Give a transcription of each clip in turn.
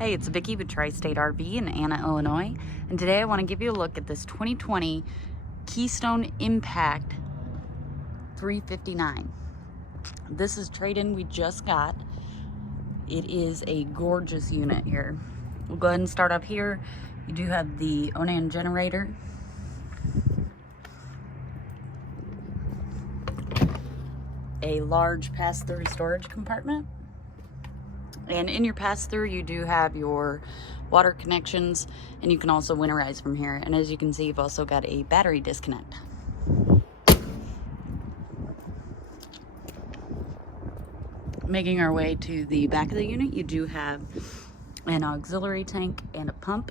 Hey, it's Vicki with Tri-State RV in Anna, Illinois, and today I want to give you a look at this 2020 Keystone Impact 359. This is trade-in we just got. It is a gorgeous unit here. We'll go ahead and start up here. You do have the Onan generator. A large pass-through storage compartment. And in your pass-through, you do have your water connections, and you can also winterize from here. And as you can see, you've also got a battery disconnect. Making our way to the back of the unit, you do have an auxiliary tank and a pump.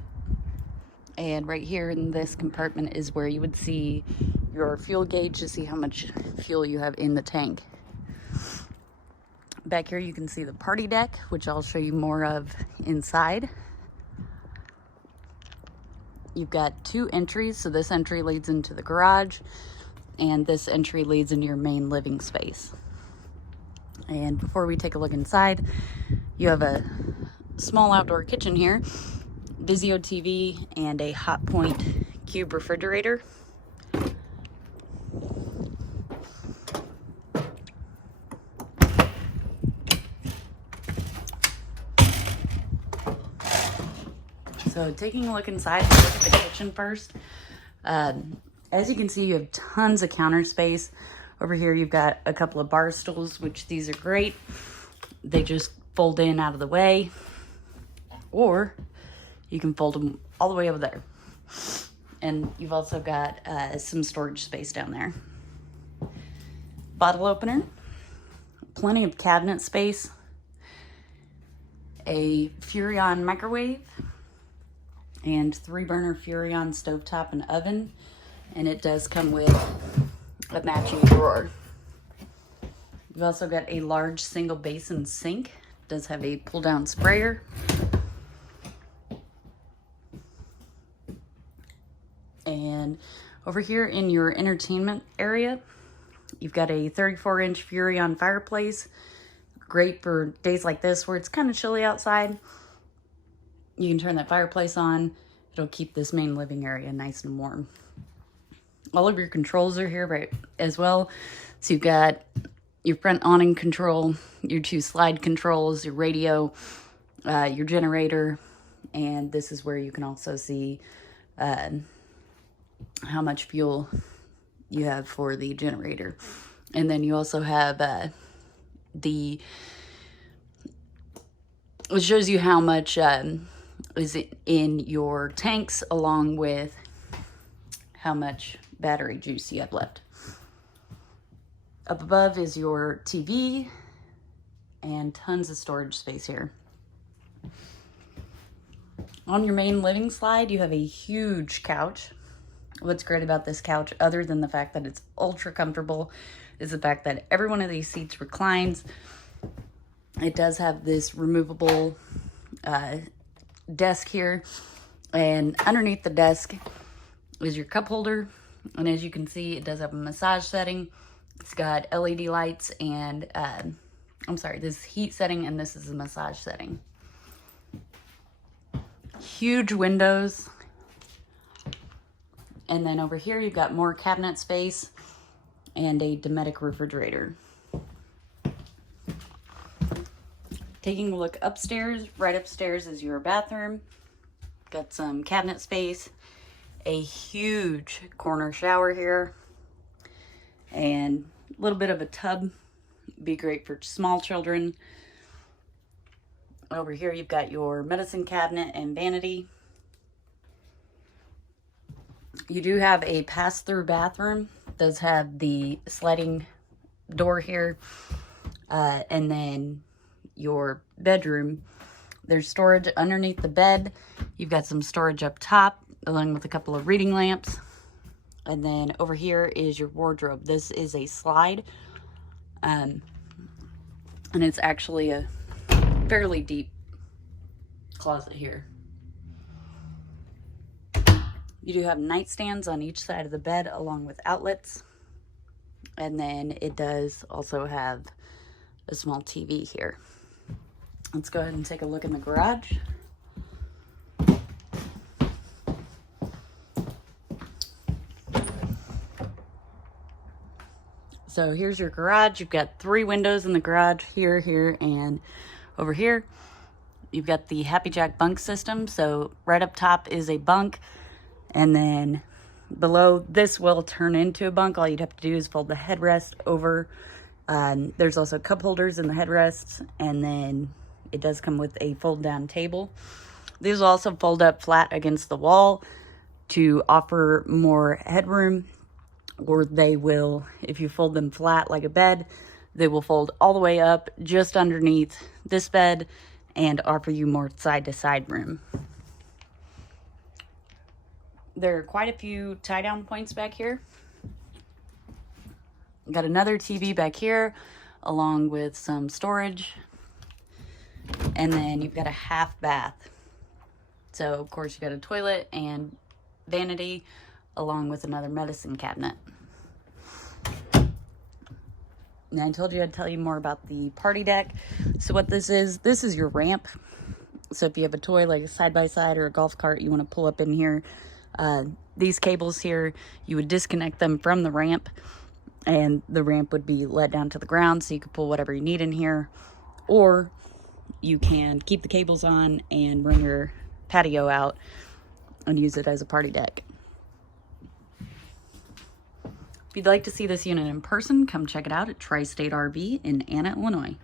And right here in this compartment is where you would see your fuel gauge to see how much fuel you have in the tank. Back here you can see the party deck, which I'll show you more of inside. You've got two entries, so this entry leads into the garage, and this entry leads into your main living space. And before we take a look inside, you have a small outdoor kitchen here, Vizio TV, and a Hotpoint cube refrigerator. So taking a look inside, we'll look at the kitchen first. As you can see, you have tons of counter space. Over here, you've got a couple of bar stools, which these are great. They just fold in out of the way, or you can fold them all the way over there. And you've also got some storage space down there. Bottle opener, plenty of cabinet space, a Furrion microwave, and 3-burner Furrion stovetop and oven, and it does come with a matching drawer. You've also got a large single basin sink. It does have a pull down sprayer. And over here in your entertainment area, you've got a 34-inch Furrion fireplace. Great for days like this where it's kind of chilly outside. You can turn that fireplace on. It'll keep this main living area nice and warm. All of your controls are here right as well. So you've got your front awning control, your 2 slide controls, your radio, your generator, and this is where you can also see how much fuel you have for the generator. And then you also have it shows you how much is it in your tanks, along with how much battery juice you have left. Up above is your TV and tons of storage space here. On your main living slide, you have a huge couch. What's great about this couch, other than the fact that it's ultra comfortable, is the fact that every one of these seats reclines. It does have this removable desk here, and underneath the desk is your cup holder, and as you can see, it does have a massage setting. It's got LED lights, and this is heat setting, and this is a massage setting. Huge windows, and then over here you've got more cabinet space and a Dometic refrigerator. Taking a look upstairs, right upstairs is your bathroom. Got some cabinet space, a huge corner shower here, and a little bit of a tub. Be great for small children. Over here you've got your medicine cabinet and vanity. You do have a pass-through bathroom. It does have the sliding door here, and then your bedroom. There's storage underneath the bed. You've got some storage up top, along with a couple of reading lamps. And then over here is your wardrobe. This is a slide, and it's actually a fairly deep closet here. You do have nightstands on each side of the bed, along with outlets. And then it does also have a small TV here. Let's go ahead and take a look in the garage. So here's your garage. You've got 3 windows in the garage, here, here, and over here. You've got the Happy Jack bunk system. So right up top is a bunk, and then below this will turn into a bunk. All you'd have to do is fold the headrest over. There's also cup holders in the headrests, and then it does come with a fold down table. These will also fold up flat against the wall to offer more headroom, or they will, if you fold them flat like a bed, they will fold all the way up just underneath this bed and offer you more side-to-side room. There are quite a few tie-down points back here. Got another TV back here, along with some storage. And then you've got a half bath. So, of course, you've got a toilet and vanity, along with another medicine cabinet. And I told you I'd tell you more about the party deck. So what this is your ramp. So if you have a toy like a side-by-side or a golf cart you want to pull up in here, these cables here, you would disconnect them from the ramp, and the ramp would be let down to the ground so you could pull whatever you need in here. Or you can keep the cables on and bring your patio out and use it as a party deck. If you'd like to see this unit in person, come check it out at Tri-State RV in Anna, Illinois.